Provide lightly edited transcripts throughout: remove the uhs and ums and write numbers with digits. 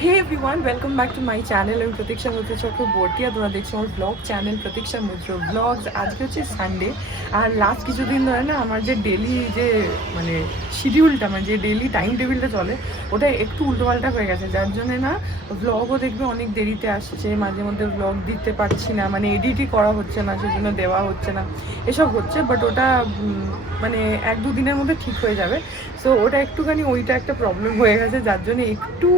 Hey everyone, welcome back to my channel. আমি প্রতীক্ষা মিত্র চক্রবর্তী আর তোমরা দেখছো আমার ব্লগ চ্যানেল প্রতীক্ষা মিত্র ব্লগস। আজকে হচ্ছে সানডে আর লাস্ট কিছুদিন ধরে না আমার যে ডেলি যে মানে শিডিউলটা মানে যে ডেলি টাইম টেবিলটা চলে ওটা একটু উল্টোপাল্টা হয়ে গেছে, যার জন্য না ব্লগও দেখবে অনেক দেরিতে আসছে, মাঝে মধ্যে ব্লগ দিতে পারছি না, মানে এডিটই করা হচ্ছে না, সেজন্য দেওয়া হচ্ছে না, এসব হচ্ছে। বাট ওটা মানে 1-2 দিনের মধ্যে ঠিক হয়ে যাবে। সো ওটা একটুখানি ওইটা একটা প্রবলেম হয়ে গেছে, যার জন্য একটু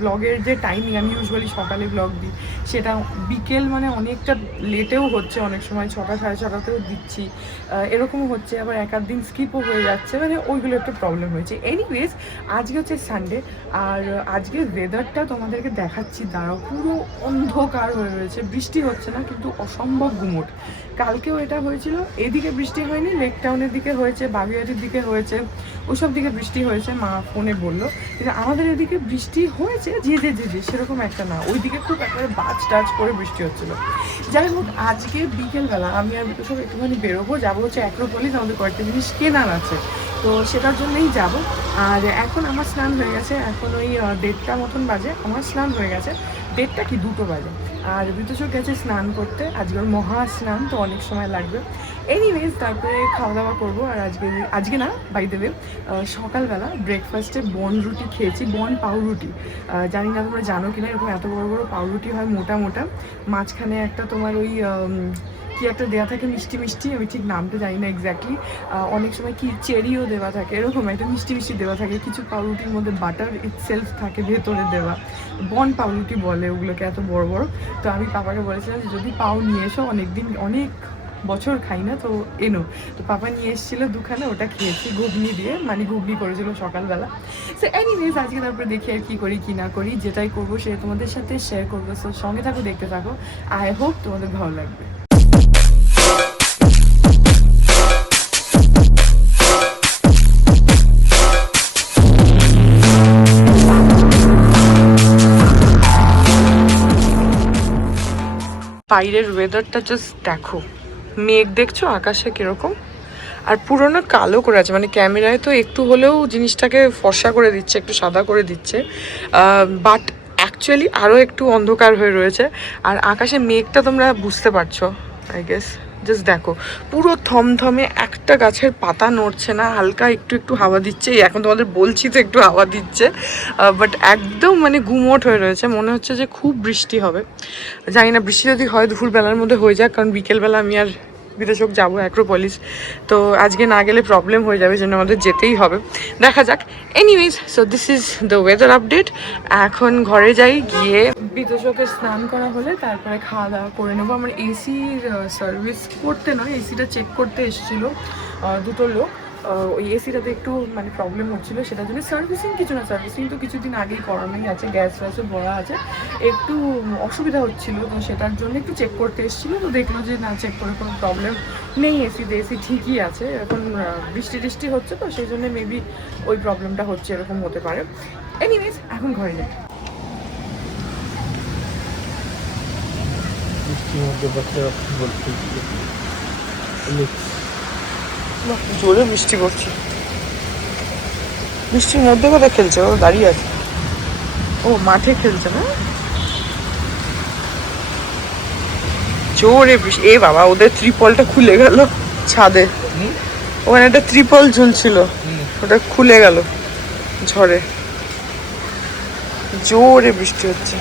ব্লগের যে টাইমিং আমি ইউজুয়ালি সকালে ব্লগ দিই সেটা বিকেল মানে অনেকটা লেটেও হচ্ছে, অনেক সময় 6টা 6:30তেও দিচ্ছি, এরকমও হচ্ছে, আবার এক আধ দিন স্কিপও হয়ে যাচ্ছে, মানে ওইগুলো একটা প্রবলেম হয়েছে। এনিওয়েজ আজকে হচ্ছে সানডে আর আজকের ওয়েদারটা তোমাদেরকে দেখাচ্ছি, দাঁড়াও, পুরো অন্ধকার হয়ে রয়েছে, বৃষ্টি হচ্ছে না কিন্তু অসম্ভব গুমোট। কালকেও এটা হয়েছিল, এদিকে বৃষ্টি হয়নি, লেক টাউনের দিকে হয়েছে, বাগুইআটির দিকে হয়েছে, ওইসব দিকে বৃষ্টি হয়েছে, মা ফোনে বললো। কিন্তু আমাদের এদিকে বৃষ্টি হয়েছে যে সেরকম একটা না, ওইদিকে খুব একেবারে বাজ টাচ করে বৃষ্টি হচ্ছিলো। যাই হোক, আজকে বিকেলবেলা আমি আর সব একটুখানি বেরোবো, যাবো হচ্ছে অ্যাক্রোপলিস, আমাদের কয়েকটা জিনিস কেনার আছে, তো সেটার জন্যই যাব। আর এখন আমার স্নান হয়ে গেছে, এখন ওই 1:30 মতন বাজে, আমার স্নান হয়ে গেছে, 1:30 কি 2টো বাজে। আর বিতোষক গেছে স্নান করতে, আজকের মহা স্নান, তো অনেক সময় লাগবে। এনিওয়েজ তারপরে খাওয়া দাওয়া করবো। আর আজকে না বাই দ্য ওয়ে সকালবেলা ব্রেকফাস্টে বন রুটি খেয়েছি, বন পাউরুটি। জানি না তোমরা জানো কিনা, এরকম এত বড় বড় পাউরুটি হয়, মোটা মোটা, মাঝখানে একটা তোমার ওই কি একটা দেওয়া থাকে মিষ্টি মিষ্টি, আমি ঠিক নামটা জানি না এক্স্যাক্টলি, অনেক সময় কি চেরিও দেওয়া থাকে, এরকম একটা মিষ্টি মিষ্টি দেওয়া থাকে, কিছু পাউরুটির মধ্যে বাটার ইটসেলফ থাকে ভেতরে দেওয়া, বন পাউরুটি বলে ওগুলোকে, এত বড় বড়। তো আমি পাপাকে বলেছিলাম যে যদি পাও নিয়ে এসো, অনেক বছর খাই না, তো এনো। তো পাপা নিয়ে এসেছিলো দুখানা, ওটা খেয়েছি ঘুগনি দিয়ে, মানে ঘুগনি করেছিল সকালবেলা। সো এনিওয়েজ আজকে তারপরে দেখি আর কী করি কী না করি, যেটাই করবো সেটা তোমাদের সাথে শেয়ার করবো। সো সঙ্গে থাকো, দেখতে থাকো, আই হোপ তোমাদের ভালো লাগবে। বাইরের ওয়েদারটা জাস্ট দেখো, মেঘ দেখছো আকাশে কিরকম, আর পুরোনো কালো করে আছে, মানে ক্যামেরায় তো একটু হলেও জিনিসটাকে ফর্সা করে দিচ্ছে, একটু সাদা করে দিচ্ছে, বাট অ্যাকচুয়ালি আরও একটু অন্ধকার হয়ে রয়েছে। আর আকাশে মেঘটা তোমরা বুঝতে পারছো আই গেস, জাস্ট দেখো, পুরো থমথমে, একটা গাছের পাতা নড়ছে না, হালকা একটু একটু হাওয়া দিচ্ছে, এখন তোমাদের বলছি তো একটু হাওয়া দিচ্ছে, বাট একদম মানে গুমোট হয়ে রয়েছে, মনে হচ্ছে যে খুব বৃষ্টি হবে। জানি না বৃষ্টি যদি হয় দুপুরবেলার মধ্যে হয়ে যাক, কারণ বিকেলবেলা আমি আর বিদেশক যাবো অ্যাক্রোপলিস, তো আজকে না গেলে প্রবলেম হয়ে যাবে, জন্য আমাদের যেতেই হবে, দেখা যাক। Anyways so this is the weather update. এখন ঘরে যাই, গিয়ে বিদেশকের স্নান করা হলে তারপরে খাওয়া দাওয়া করে নেবো। আমার এসির সার্ভিস করতে নয়, এসিটা চেক করতে এসেছিলো দুটো লোক, ওই এসিটাতে একটু মানে প্রবলেম হচ্ছিলো, সেটার জন্য সার্ভিসিং কিছু না, সার্ভিসিং তো কিছুদিন আগেই করানোই আছে, গ্যাস ফ্যাসও ভরা আছে, একটু অসুবিধা হচ্ছিলো, তো সেটার জন্য একটু চেক করতে এসেছিলো। তো দেখলো যে না, চেক করে কোনো প্রবলেম নেই এসিতে, এসি ঠিকই আছে। এখন বৃষ্টি টিষ্টি হচ্ছে তো সেই জন্য মেবি ওই প্রবলেমটা হচ্ছে, এরকম হতে পারে। এনিওয়েজ এখন ঘরে যাই। জোরে বৃষ্টি পড়ছে, বৃষ্টির মধ্যে কোথায় খেলছে, ও দাঁড়িয়ে আছে, ও মাঠে খেলছে না, জোরে বৃষ্টি। এ বাবা, ওদের ত্রিপলটা খুলে গেল ছাদে, ওখানে একটা ত্রিপল ঝুলছিল, ওটা খুলে গেল ঝড়ে, জোরে বৃষ্টি হচ্ছে,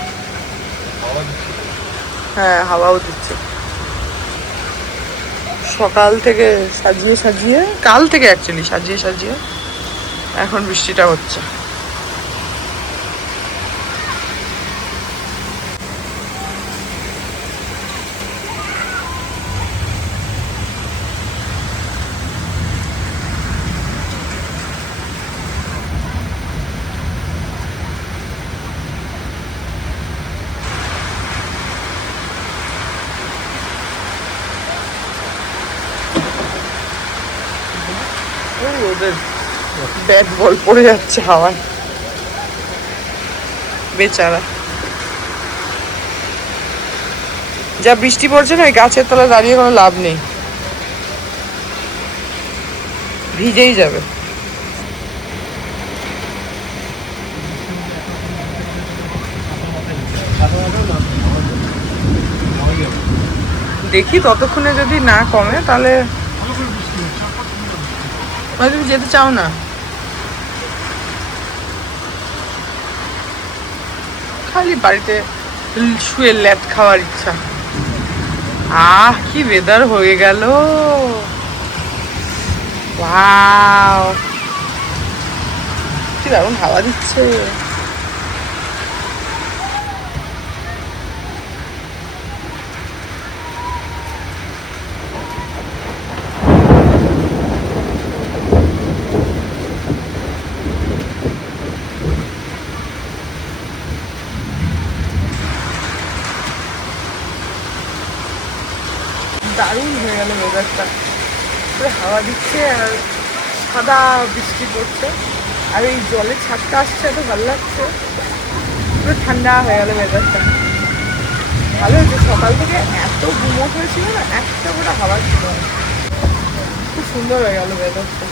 হ্যাঁ হাওয়াও দিচ্ছে। সকাল থেকে সাজিয়ে সাজিয়ে, কাল থেকে অ্যাকচুয়ালি সাজিয়ে সাজিয়ে এখন বৃষ্টিটা হচ্ছে। ওদের ব্যাট বল পড়ে যাচ্ছে হাওয়ায়, বেচারা। যা বৃষ্টি পড়ছে না, ওই গাছের তলায় দাঁড়িয়ে কোনো লাভ নেই, ভিজেই যাবে। দেখি ততক্ষণে যদি না কমে তাহলে তুমি যেতে চাও না? খালি বাড়িতে শুয়ে ল্যাদ খাওয়ার ইচ্ছা। কি ওয়েদার হয়ে গেল! ওয়াও, কি দারুণ হাওয়া দিচ্ছে। দারুণ হয়ে গেল ওয়েদারটা, পুরো হাওয়া দিচ্ছে আর সাদা বৃষ্টি পড়ছে, আর এই জলের ছাদটা আসছে, এত ভালো লাগছে, পুরো ঠান্ডা হয়ে গেল ওয়েদারটা। ভালো হয়েছে, সকাল থেকে এত গুমট হয়েছিল না, একটা করে হাওয়া ছিল, খুব সুন্দর হয়ে গেল ওয়েদারটা।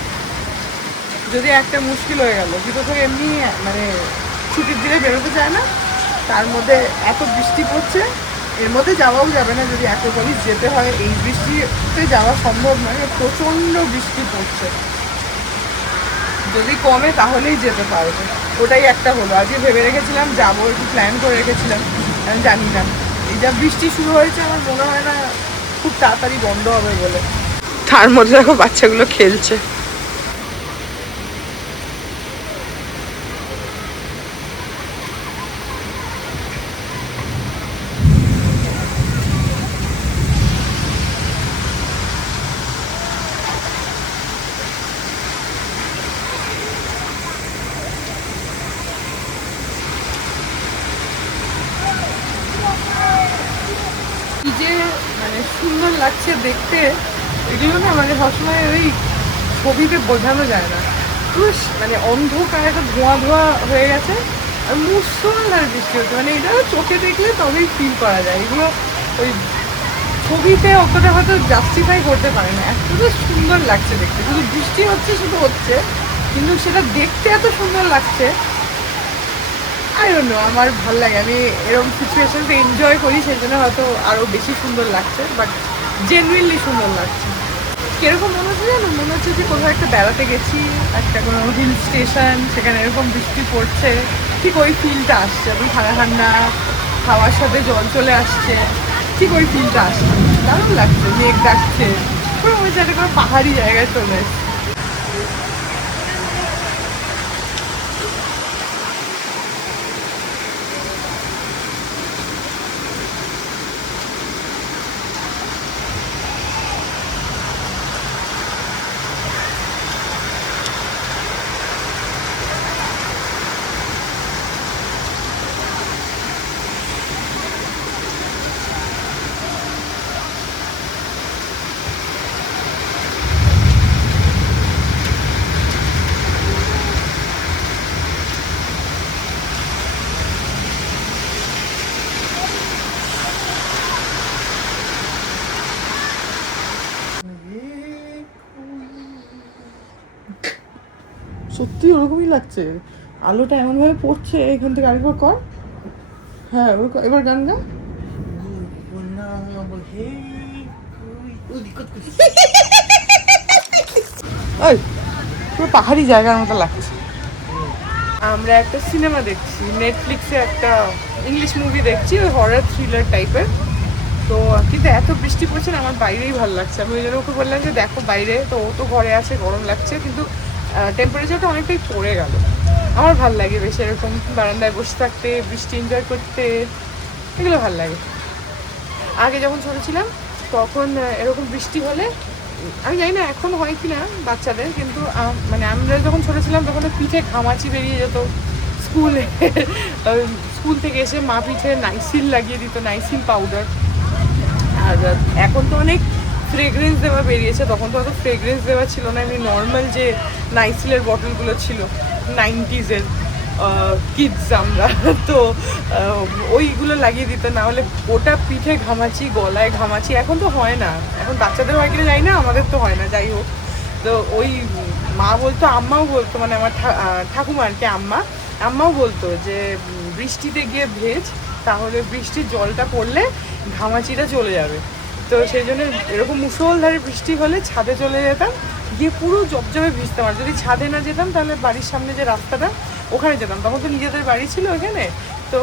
যদি একটা মুশকিল হয়ে গেল, ভিতর থেকে এমনি মানে ছুটির দিনে বেরোতে চায় না, তার মধ্যে এত বৃষ্টি পড়ছে, এর মধ্যে যাওয়াও যাবে না। যদি অ্যাক্রোপলিস যেতে হয় এই বৃষ্টিতে যাওয়া সম্ভব নয়, প্রচণ্ড বৃষ্টি পড়ছে। যদি কমে তাহলেই যেতে পারবে, ওটাই একটা হলো। আজকে ভেবে রেখেছিলাম যাবো, একটু প্ল্যান করে রেখেছিলাম, আমি জানি না এই যা বৃষ্টি শুরু হয়েছে আমার মনে হয় না খুব তাড়াতাড়ি বন্ধ হবে বলে। তার মধ্যে দেখো বাচ্চাগুলো খেলছে। কি যে মানে সুন্দর লাগছে দেখতে, এগুলো না মানে সবসময় ওই ছবিতে বোঝানো যায় না। পুরো মানে অন্ধকার, একটা ধোঁয়া ধোঁয়া হয়ে গেছে আর মুসলধার বৃষ্টি হচ্ছে, মানে এটা চোখে দেখলে তবেই ফিল করা যায়। এগুলো ওই ছবিতে অতটা হয়তো জাস্টিফাই করতে পারে না, এতটা সুন্দর লাগছে দেখতে। শুধু বৃষ্টি হচ্ছে, শুধু হচ্ছে, কিন্তু সেটা দেখতে এত সুন্দর লাগছে। আই ডোন্ট নো, আমার ভালো লাগে, আমি এরকম সিচুয়েশনকে এনজয় করি, সেই জন্য হয়তো আরও বেশি সুন্দর লাগছে, বাট জেনুইনলি সুন্দর লাগছে। কিরকম মনে হচ্ছে জানো, মনে হচ্ছে যে কোথাও একটা বেড়াতে গেছি, একটা কোনো হিল স্টেশন, সেখানে এরকম বৃষ্টি পড়ছে, ঠিক ওই ফিলটা আসছে। এখন ঠান্ডা ঠান্ডা হাওয়ার সাথে জল চলে আসছে, ঠিক ওই ফিলটা আসছে, দারুণ লাগছে। মেঘ ডাকছে, পুরো মনে হচ্ছে একটা কোনো পাহাড়ি জায়গায় চলে এসছে। সত্যি ওরকমই লাগছে, আলোটা এমনভাবে পড়ছে। এখান থেকে আরেকবার কর, হ্যাঁ এবার গান গা। ওই পুরো পাহাড়ি জায়গার মতো লাগছে। আমরা একটা সিনেমা দেখছি, নেটফ্লিক্সে একটা ইংলিশ মুভি দেখছি, ওই হরর থ্রিলার টাইপের। তো কিন্তু এত বৃষ্টি পড়ছে না, আমার বাইরেই ভালো লাগছে। আমি ওই জন্য ওকে বললাম যে দেখো বাইরে, তো ও তো ঘরে আছে, গরম লাগছে, কিন্তু টেম্পারেচারটা অনেকটাই পড়ে গেল। আমার ভাল লাগে বেশ এরকম বারান্দায় বসে থাকতে, বৃষ্টি এনজয় করতে, এগুলো ভাল লাগে। আগে যখন ছোটো ছিলাম তখন এরকম বৃষ্টি হলে, আমি জানি না এখন হয় কি না বাচ্চাদের, কিন্তু মানে আমরা যখন ছোটো ছিলাম তখন পিঠে ঘামাচি বেরিয়ে যেত স্কুলে। স্কুল থেকে এসে মা পিঠে নাইসিল লাগিয়ে দিত, নাইসিল পাউডার। আর এখন তো অনেক ফ্রেগরেন্স দেওয়া বেরিয়েছে, তখন তো অত ফ্রেগরেন্স দেওয়া ছিল না, এমনি নর্মাল যে নাইসিলের বটলগুলো ছিল 90s-এর কিডস আমরা, তো ওইগুলো লাগিয়ে দিত, না হলে ওটা পিঠে ঘামাচি, গলায় ঘামাচি। এখন তো হয় না, এখন বাচ্চাদের হয় কিনা যাই না, আমাদের তো হয় না, যাই হোক। তো ওই মা বলতো, আম্মাও বলতো, মানে আমার ঠাকুমা আর কি, আম্মাও বলতো যে বৃষ্টিতে গিয়ে ভেজ, তাহলে বৃষ্টির জলটা পড়লে ঘামাচিটা চলে যাবে। তো সেই জন্য এরকম মুষলধারে বৃষ্টি হলে ছাদে চলে যেতাম, গিয়ে পুরো জবজবে ভিজতাম। আর যদি ছাদে না যেতাম তাহলে বাড়ির সামনে যে রাস্তাটা ওখানে যেতাম, তখন তো নিজেদের বাড়ি ছিল ওখানে, তো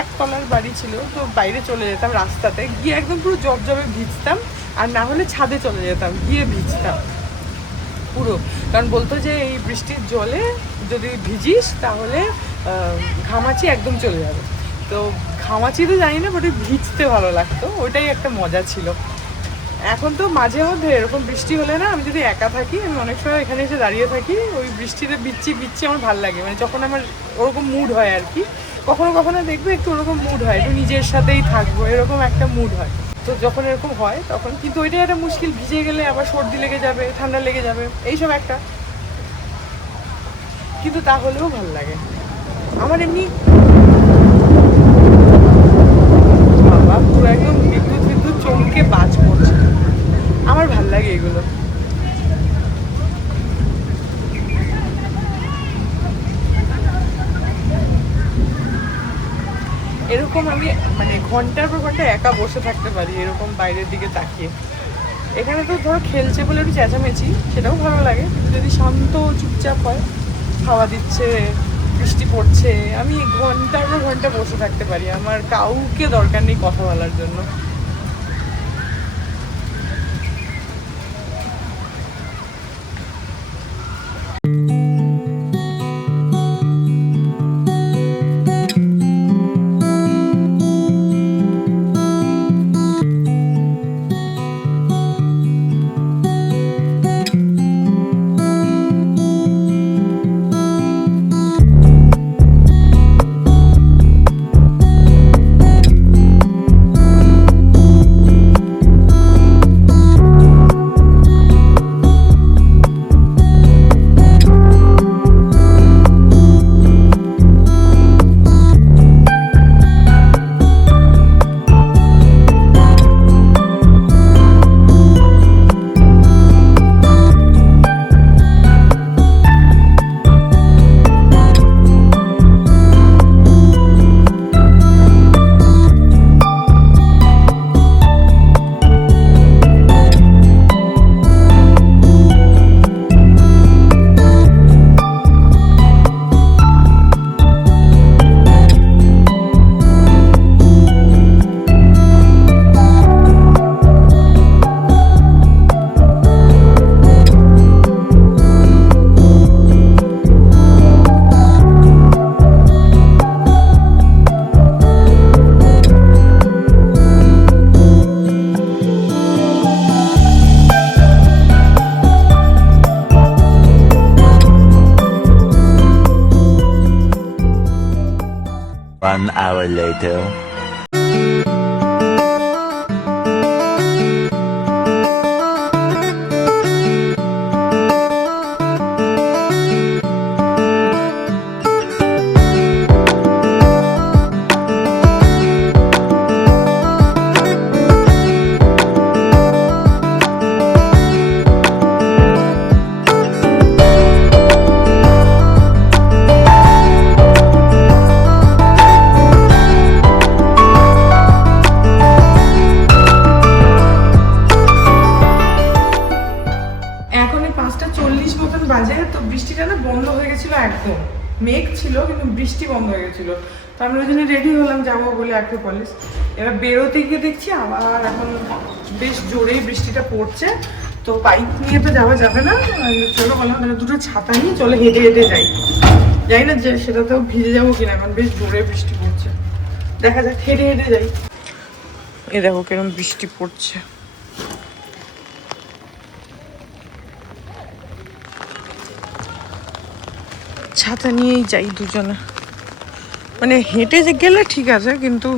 একতলার বাড়ি ছিল, তো বাইরে চলে যেতাম রাস্তাতে, গিয়ে একদম পুরো জবজবে ভিজতাম। আর না হলে ছাদে চলে যেতাম, গিয়ে ভিজতাম পুরো। কারণ বলতো যে এই বৃষ্টির জলে যদি ভিজিস তাহলে ঘামাচি একদম চলে যাবে। তো ঘামাচি তো জানি না, বাট ওই ভিজতে ভালো লাগতো, ওইটাই একটা মজা ছিল। এখন তো মাঝে মধ্যে এরকম বৃষ্টি হলে না, আমি যদি একা থাকি, আমি অনেক সময় এখানে এসে দাঁড়িয়ে থাকি, ওই বৃষ্টিতে ভিজছি আমার ভালো লাগে। মানে যখন আমার ওরকম মুড হয় আর কি, কখনো কখনো দেখবে একটু ওরকম মুড হয়, একটু নিজের সাথেই থাকবো, এরকম একটা মুড হয়। তো যখন এরকম হয় তখন কিন্তু ওইটাই একটা মুশকিল, ভিজে গেলে আবার সর্দি লেগে যাবে, ঠান্ডা লেগে যাবে, এইসব একটা। কিন্তু তাহলেও ভালো লাগে আমার এমনি। বাবা পুরো একদম বিদ্যুৎ বিদ্যুৎ চমকে বাজ পড়ছে, আমার ভাল লাগে এগুলো। এরকম আমি মানে ঘন্টার পর ঘন্টা একা বসে থাকতে পারি এরকম বাইরের দিকে তাকিয়ে। এখানে তো ধরো খেলছে বলে একটু চেঁচামেচি, সেটাও ভালো লাগে। যদি শান্ত চুপচাপ হয়, হাওয়া দিচ্ছে, বৃষ্টি পড়ছে, আমি ঘন্টার পর ঘন্টা বসে থাকতে পারি, আমার কাউকে দরকার নেই কথা বলার জন্য। One hour later. মেঘ ছিল কিন্তু বৃষ্টি বন্ধ হয়ে গেছিলো, তো আমরা ওই জন্য রেডি হলাম যাবো বলে অ্যাক্রোপলিস। এবার বেরোতে গিয়ে দেখছি আবার এখন বেশ জোরেই বৃষ্টিটা পড়ছে, তো বাইক নিয়ে তো যাওয়া যাবে না, চলো বললাম তাহলে দুটো ছাতা নিয়ে চলে হেঁটে হেঁটে যাই। যাই না যে সেটাতেও ভিজে যাবো কিনা, এখন বেশ জোরে বৃষ্টি পড়ছে, দেখা যাক হেঁটে হেঁটে যাই। এ দেখো কিরকম বৃষ্টি পড়ছে। ছাতা নিয়েই যাই দুজনে, মানে হেঁটে যে গেলে ঠিক আছে, কিন্তু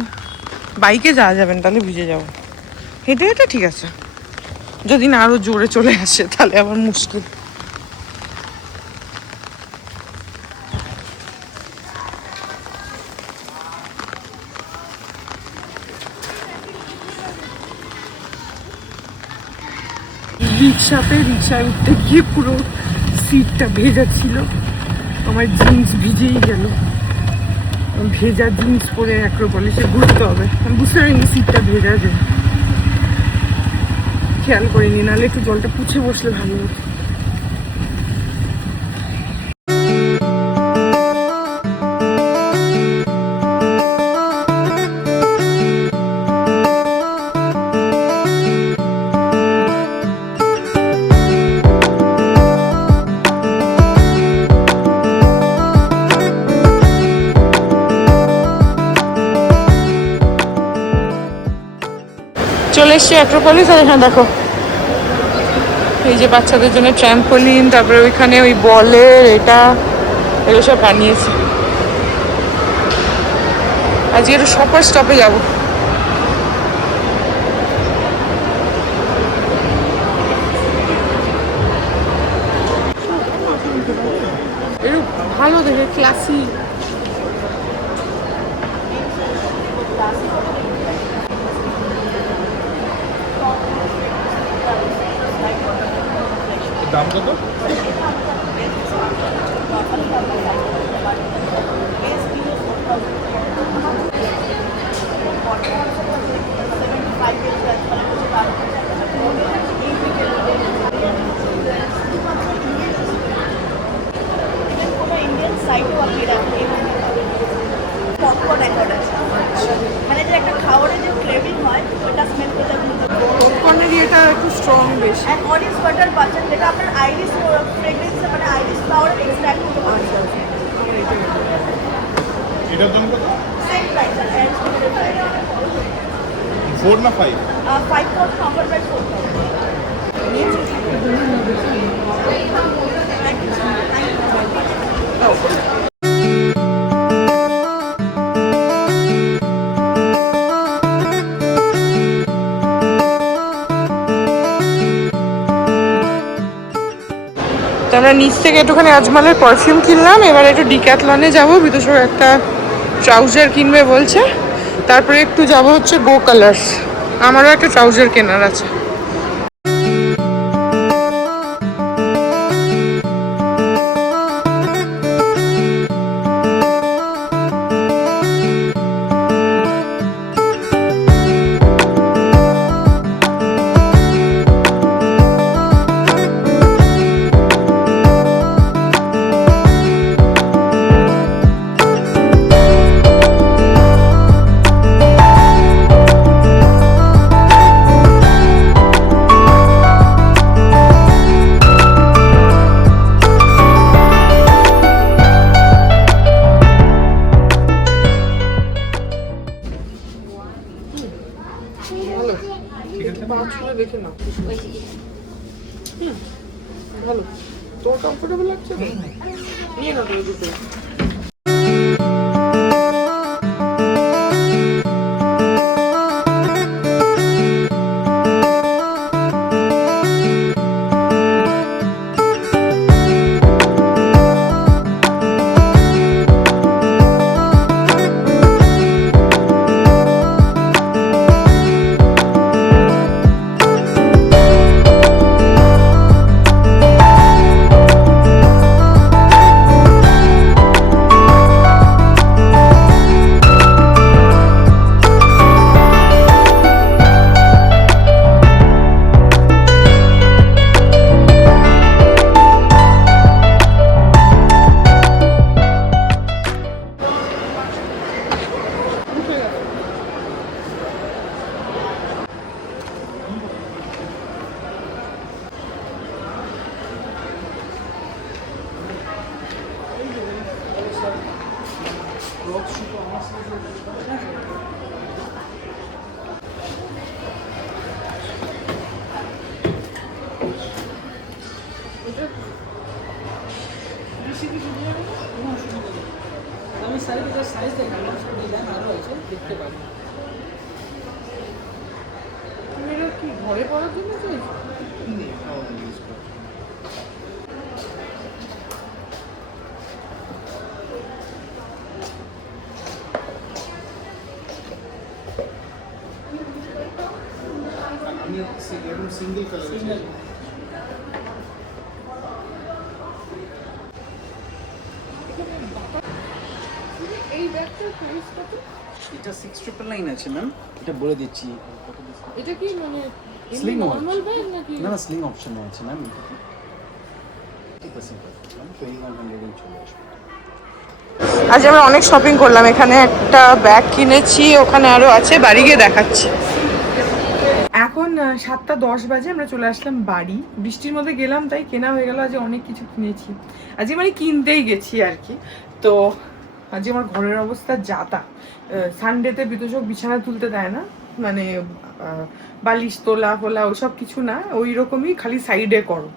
বাইকে যাওয়া যাবে না, তাহলে ভিজে যাবো। হেঁটে হেঁটে ঠিক আছে, যদি না আরো জোরে চলে আসে তাহলে আবার মুশকিল। রিক্সায় উঠতে গিয়ে পুরো সিটটা ভেজা ছিল, আমার জিন্স ভিজেই গেল। ভেজা জিন্স পরে অ্যাক্রোপলিসে ঘুরতে হবে। আমি বুঝতে পারিনি সিটটা ভেজা যে, খেয়াল করিনি, নাহলে একটু জলটা পুছে বসলে ভালো হতো। চলে এসছি অ্যাক্রোপলিস, আর এখানে দেখো এই যে বাচ্চাদের জন্য ট্র্যাম্পোলিন, তারপরে ওইখানে ওই বলের এগুলো সব বানিয়েছে। আজকে একটু শপার স্টপে যাবো। একটু ভালো দেখে ক্লাসি। দাম কত? ইন্ডিয়ান সাইডও আপনি রাখেন, পপকর্ন অ্যাকর্ড আছে, মানে যে একটা খাবারের যে ফ্লেভিং হয় ওটা স্মেল করতে পপকর্নের ইয়েটা একটু স্ট্রং বেশি। অ্যান্ড অনিয়ন বাটার পাচ্ছেন, যেটা আপনার আইরিস ফ্রেগ্রেন্স, মানে আইরিস ফ্লাওয়ার এক্সট্রাক্ট করতে পারছেন। এটার দাম কত? সেম প্রাইস আর 4 না 5? 5,000 অফার প্রাইস 4,000। তো আমরা নিচ থেকে একটুখানি আজমালের পারফিউম কিনলাম, এবার একটু ডিক্যাথলনে যাবো। বিদুষক একটা ট্রাউজার কিনবে বলছে, তারপরে একটু যাব হচ্ছে গো কালার্স, আমারও একটা ট্রাউজার কেনার আছে। ভালো দেখে না, ভালো। তোর কমফোর্টেবল লাগছে? নিয়ে না তুমি দুটো। আমি সাইজ দেখালাম, ডিজাইন আরও আছে, দেখতে পারি। তুমি এটা কি ঘরে পড়ার জন্য চাইছো? আমি সিঙ্গেল কালার এই ব্যাগটা এটা 6999 আছে ম্যাম, এটা বলে দিচ্ছি। এটা কি মানে স্লিং নরমাল ব্যাগ নাকি? না স্লিং অপশন আছে ম্যাম, এটা 50% ম্যাম 2100 চলে আসবে। আজ আমরা অনেক শপিং করলাম, এখানে একটা ব্যাগ কিনেছি, ওখানে আরো আছে, বাড়ি গিয়ে দেখাচ্ছি। এখন 7:10 বাজে, আমরা চলে আসলাম বাড়ি। বৃষ্টির মধ্যে গেলাম তাই কেনা হয়ে গেল, আজ অনেক কিছু কিনেছি, আজকে মানে কিনতেই গেছি আর কি। তো আজকে আমার ঘরের অবস্থা যাতা, সানডেতে বিতোষক বিছানা তুলতে দেয় না, মানে বালিশ তোলা ফোলা ওসব কিছু না, ওই রকমই খালি সাইডে করো,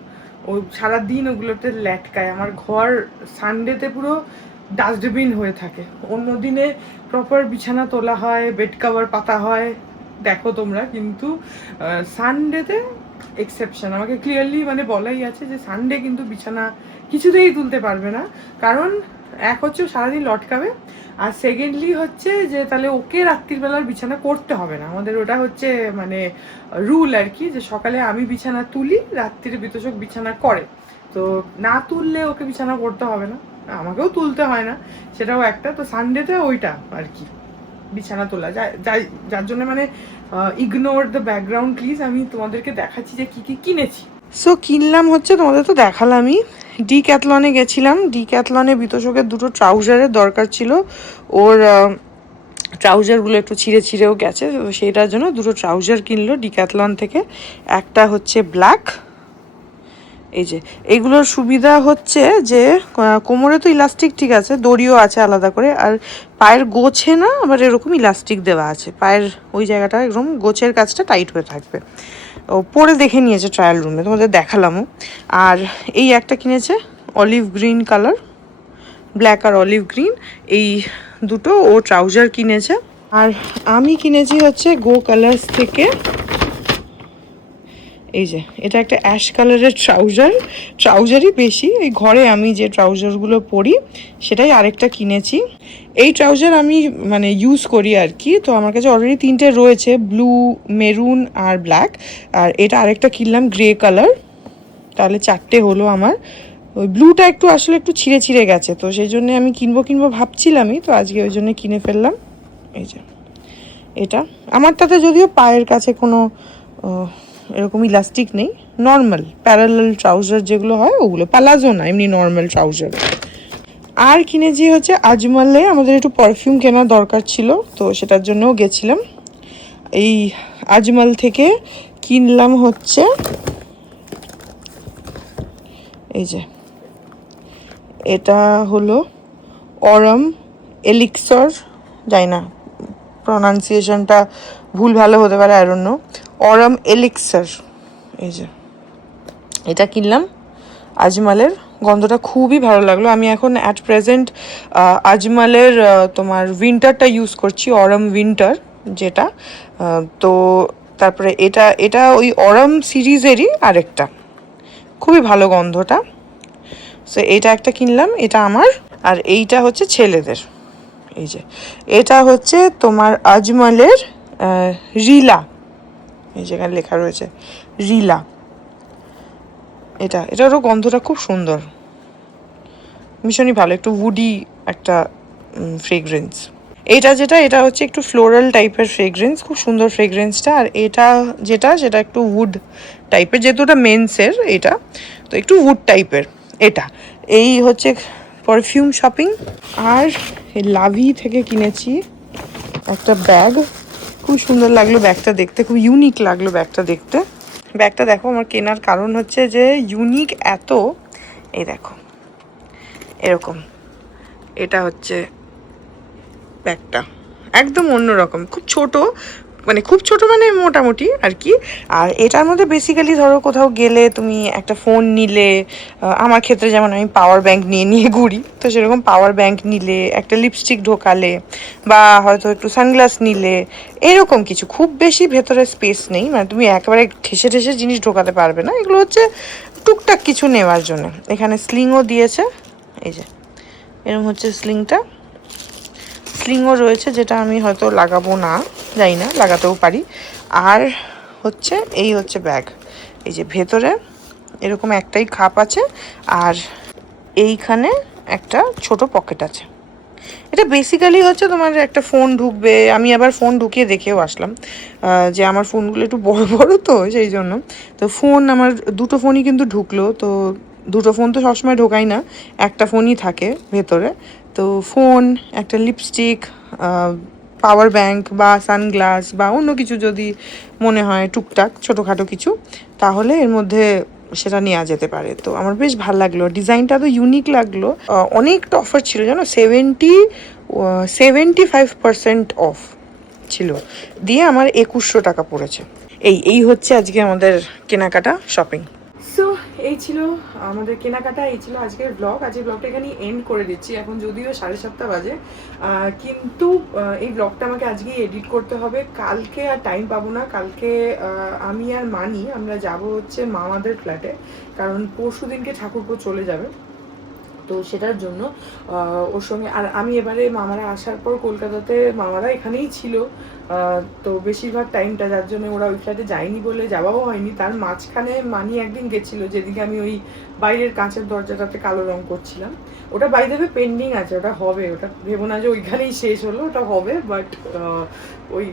ও সারাদিন ওগুলোতে ল্যাটকায়। আমার ঘর সানডেতে পুরো ডাস্টবিন হয়ে থাকে, অন্য দিনে প্রপার বিছানা তোলা হয়, বেড কভার পাতা হয়, দেখো তোমরা, কিন্তু সানডেতে এক্সেপশন। আমাকে ক্লিয়ারলি মানে বলাই আছে যে সানডে কিন্তু বিছানা কিছুতেই তুলতে পারবে না, কারণ এক হচ্ছে সারাদিন লটকাবে, আর সেকেন্ডলি হচ্ছে যে তাহলে ওকে রাত্রিবেলার বিছানা করতে হবে না। আমাদের ওটা হচ্ছে মানে রুল আর কি, যে সকালে আমি বিছানা তুলি, রাত্রিরে বিতোষক বিছানা করে, তো না তুললে ওকে বিছানা করতে হবে না, আমাকেও তুলতে হয় না, সেটাও একটা। তো সানডেতে ওইটা আর কি বিছানা তোলা যায়, যার জন্য মানে ইগনোর দ্য ব্যাকগ্রাউন্ড প্লিজ, আমি তোমাদেরকে দেখাচ্ছি যে কি কি কিনেছি। সো কিনলাম হচ্ছে, তোমাদের তো দেখালামই, ডিক্যাথলনে গেছিলাম। ডিক্যাথলনে বিতোষকের দুটো ট্রাউজারের দরকার ছিল, ওর ট্রাউজারগুলো একটু ছিঁড়ে ছিঁড়েও গেছে, তো সেইটার জন্য দুটো ট্রাউজার কিনলো ডিক্যাথলন থেকে। একটা হচ্ছে ব্ল্যাক, এই যে এইগুলোর সুবিধা হচ্ছে যে কোমরে তো ইলাস্টিক ঠিক আছে, দড়িও আছে আলাদা করে, আর পায়ের গোছে না, আবার এরকম ইলাস্টিক দেওয়া আছে, পায়ের ওই জায়গাটা একদম গোছের কাজটা টাইট হয়ে থাকবে। ও পরে দেখে নিয়েছে ট্রায়াল রুমে, তোমাদের দেখালামও। আর এই একটা কিনেছে অলিভ গ্রিন কালার, ব্ল্যাক আর অলিভ গ্রিন, এই দুটো ও ট্রাউজার কিনেছে। আর আমি কিনেছি হচ্ছে গো কালার্স থেকে, এই যে এটা একটা অ্যাশ কালারের ট্রাউজারই বেশি, এই ঘরে আমি যে ট্রাউজারগুলো পরি সেটাই আরেকটা কিনেছি। এই ট্রাউজার আমি মানে ইউজ করি আর কি, তো আমার কাছে অলরেডি 3টে রয়েছে, ব্লু, মেরুন আর ব্ল্যাক, আর এটা আরেকটা কিনলাম গ্রে কালার, তাহলে 4টে হলো আমার। ওই ব্লুটা একটু আসলে একটু ছিঁড়ে ছিঁড়ে গেছে, তো সেই জন্য আমি কিনবো ভাবছিলামই, তো আজকে ওই জন্য কিনে ফেললাম। এই যে এটা আমার তাতে যদিও পায়ের কাছে কোনো এরকম ইলাস্টিক নেই, নর্মাল প্যারালাল ট্রাউজার যেগুলো হয় ওগুলো, পালাজো না, এমনি নর্মাল ট্রাউজার। আর কিনেছি হচ্ছে আজমলে, আমাদের একটু পারফিউম কেনার দরকার ছিল, তো সেটার জন্যও গেছিলাম। এই আজমল থেকে কিনলাম হচ্ছে এই যে, এটা হলো অরম এলিক্সর, যাই না প্রনাউন্সিয়েশনটা ভুল ভালো হতে পারে, আই ডোন্ট নো, অরম এলিক্সার। এই যে এটা কিনলাম আজমালের, গন্ধটা খুবই ভালো লাগলো। আমি এখন অ্যাট প্রেজেন্ট আজমালের তোমার উইন্টারটা ইউজ করছি, অরম উইন্টার যেটা, তো তারপরে এটা ওই অরম সিরিজেরই আরেকটা, খুবই ভালো গন্ধটা। সো এটা একটা কিনলাম, এটা আমার, আর এইটা হচ্ছে ছেলেদের। এই যে এটা হচ্ছে তোমার আজমলের রিলা, এই যেখানে লেখা রয়েছে রিলা, এটারও গন্ধটা খুব সুন্দর, ভীষণই ভালো, একটু উডি একটা ফ্রেগরেন্স। এটা হচ্ছে একটু ফ্লোরাল টাইপের ফ্রেগরেন্স, খুব সুন্দর ফ্রেগরেন্সটা। আর সেটা একটু উড টাইপের, যেহেতু ওটা মেন্সের, এটা তো একটু উড টাইপের। এই হচ্ছে পারফিউম শপিং। আর এই লাভি থেকে কিনেছি একটা ব্যাগ, খুব সুন্দর লাগলো ব্যাগটা দেখতে, খুব ইউনিক লাগলো ব্যাগটা দেখতে। ব্যাগটা দেখো, আমার কেনার কারণ হচ্ছে যে ইউনিক এত, এই দেখো এরকম, এটা হচ্ছে ব্যাগটা একদম অন্যরকম, খুব ছোট মানে মোটামুটি আর কি। আর এটার মধ্যে বেসিক্যালি ধরো কোথাও গেলে তুমি একটা ফোন নিলে, আমার ক্ষেত্রে যেমন আমি পাওয়ার ব্যাংক নিয়ে ঘুরি, তো সেরকম পাওয়ার ব্যাংক নিলে, একটা লিপস্টিক ঢোকালে, বা হয়তো একটু সানগ্লাস নিলে, এরকম কিছু, খুব বেশি ভেতরে স্পেস নেই, মানে তুমি একেবারে ঠেসে জিনিস ঢোকাতে পারবে না, এগুলো হচ্ছে টুকটাক কিছু নেওয়ার জন্য। এখানে স্লিংও দিয়েছে, এই যে এরকম হচ্ছে স্লিংও রয়েছে, যেটা আমি হয়তো লাগাবো না, জানি না, লাগাতেও পারি। আর এই হচ্ছে ব্যাগ, এই যে ভেতরে এরকম একটাই খাপ আছে, আর এইখানে একটা ছোট পকেট আছে, এটা বেসিক্যালি হচ্ছে তোমার একটা ফোন ঢুকবে, আমি আবার ফোন ঢুকিয়ে দেখেও আসলাম যে আমার ফোনগুলো একটু বড় বড় তো সেই জন্য। তো ফোন আমার দুটো ফোনই কিন্তু ঢুকলো, তো দুটো ফোন তো সবসময় ঢোকাই না, একটা ফোনই থাকে ভেতরে। তো ফোন, একটা লিপস্টিক, পাওয়ার ব্যাংক বা সানগ্লাস বা অন্য কিছু যদি মনে হয় টুকটাক ছোটোখাটো কিছু, তাহলে এর মধ্যে সেটা নেওয়া যেতে পারে। তো আমার বেশ ভালো লাগলো, ডিজাইনটা তো ইউনিক লাগলো। অনেকটা অফার ছিল জানো, 75% অফ ছিল, দিয়ে আমার 2100 টাকা পড়েছে। এই হচ্ছে আজকে আমাদের কেনাকাটা শপিং। সো এই ছিল আমাদের কেনাকাটা, এই ছিল আজকের ব্লগ। আজকের ব্লগটা এখানেই এন্ড করে দিচ্ছি। এখন যদিও 7:30 বাজে, কিন্তু এই ব্লগটা আমাকে আজকেই এডিট করতে হবে, কালকে আর টাইম পাবো না। কালকে আমি আর মানি আমরা যাব হচ্ছে মামাদের ফ্ল্যাটে, কারণ পরশু দিনকে ঠাকুরপো চলে যাবে। তো সেটার জন্য ওর সঙ্গে আর আমি এবারে মামারা আসার পর কলকাতাতে মামারা এখানেই ছিল, তো বেশিরভাগ টাইমটা, যার জন্য ওরা ওই ফ্ল্যাটে যায়নি বলে যাওয়াও হয়নি। তার মাঝখানে মানি একদিন গেছিল, যেদিকে আমি ওই বাইরের কাঁচের দরজাটাতে কালো রং করছিলাম। ওটা বাই দেবে পেন্ডিং আছে, ওটা হবে, ওটা ভেবো না যে ওইখানেই শেষ হলো, ওটা হবে। বাট ওই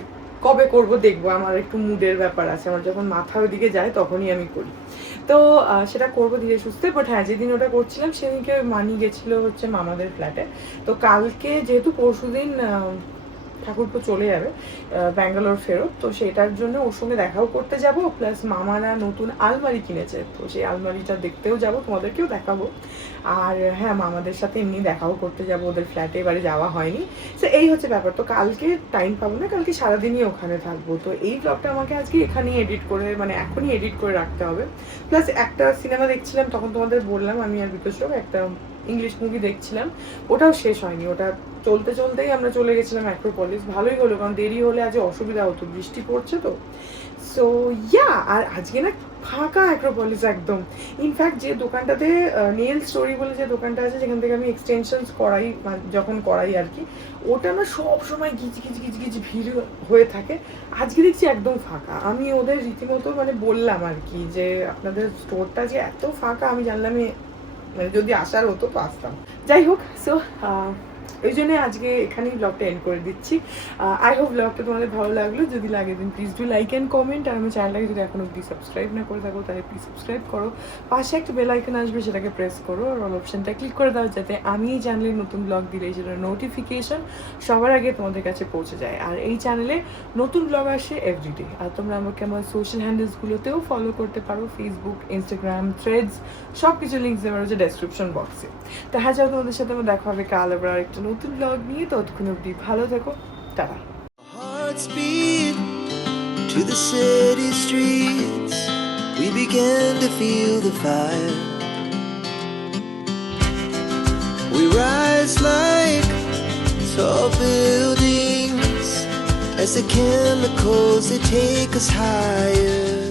কবে করব দেখবো, আমার একটু মুডের ব্যাপার আছে, আমার যখন মাথা ওইদিকে যায় তখনই আমি করি। তো সেটা করবো ধীরে সুস্থে। বাট হ্যাঁ, যেদিন ওটা করছিলাম সেদিনকে মানি গেছিলো হচ্ছে মামাদের ফ্ল্যাটে। তো কালকে যেহেতু পরশুদিন ঠাকুরপো চলে যাবে ব্যাঙ্গালোর ফেরত, তো সেটার জন্য ওর সঙ্গে দেখাও করতে যাব, প্লাস মামারা নতুন আলমারি কিনেছে, তো সেই আলমারিটা দেখতেও যাব, তোমাদেরকেও দেখাবো। আর হ্যাঁ, মামাদের সাথে এমনি দেখাও করতে যাব, ওদের ফ্ল্যাটে এবারে যাওয়া হয়নি। তো এই হচ্ছে ব্যাপার। তো কালকে টাইম পাবো না, কালকে সারাদিনই ওখানে থাকবো। তো এই ব্লগটা আমাকে আজকে এখানেই এডিট করে, মানে এখনই এডিট করে রাখতে হবে। প্লাস একটা সিনেমা দেখছিলাম, তখন তোমাদের বললাম আমি আর বিকশ একটা ইংলিশ মুভি দেখছিলাম, ওটাও শেষ হয়নি। ওটা চলতে চলতেই আমরা চলে গেছিলাম অ্যাক্রোপলিস। ভালোই হলো, কারণ দেরি হলে আজ অসুবিধা হতো, বৃষ্টি পড়ছে তো। সো ইয়া, আর আজকে না ফাঁকা অ্যাক্রোপলিস একদম। ইনফ্যাক্ট যে দোকানটাতে নেল স্টোরি বলে যে দোকানটা আছে, যেখান থেকে আমি এক্সটেনশনস করাই, যখন করাই আর কি, ওটা না সব সময় গিজ গিজ গিজ গিজ ভিড় হয়ে থাকে। আজকে দেখছি একদম ফাঁকা। আমি ওদের রীতিমতো মানে বললাম আর কি যে আপনাদের স্টোরটা যে এত ফাঁকা আমি জানলামই, মানে যদি আসার হতো তো আসতাম। যাই হোক, সো ওই জন্য আজকে এখানেই ব্লগটা এন্ড করে দিচ্ছি। আই হোপ ব্লগটা তোমাদের ভালো লাগলো। যদি লাগে দিন please do like and comment. আর আমার চ্যানেলটাকে যদি এখনো অব্দি সাবস্ক্রাইব না করে থাকো তাহলে প্লিজ সাবস্ক্রাইব করো। পাশে একটা বেল আইকন আসবে, সেটাকে প্রেস করো, আর অল অপশনটা ক্লিক করে দাও, যাতে আমি এই চ্যানেলে নতুন ব্লগ দিলে সেটার নোটিফিকেশন সবার আগে তোমাদের কাছে পৌঁছে যায়। আর এই চ্যানেলে নতুন ব্লগ আসে এভরিডে। আর তোমরা আমাকে আমার সোশ্যাল হ্যান্ডেলসগুলোতেও ফলো করতে পারো, ফেসবুক, ইনস্টাগ্রাম, থ্রেডস, সব কিছু লিঙ্ক দেওয়া রয়েছে ডেসক্রিপশন বক্সে। তো হ্যাঁ, যাও, তোমাদের সাথে আমার দেখা হবে কাল আবার একটা নতুন ব্লগ নিয়ে। ততক্ষণ অবধি ভালো থেকো, tata. Hearts beat to the city streets. We began to feel the fire. We rise like tall buildings as the chemicals they take us higher.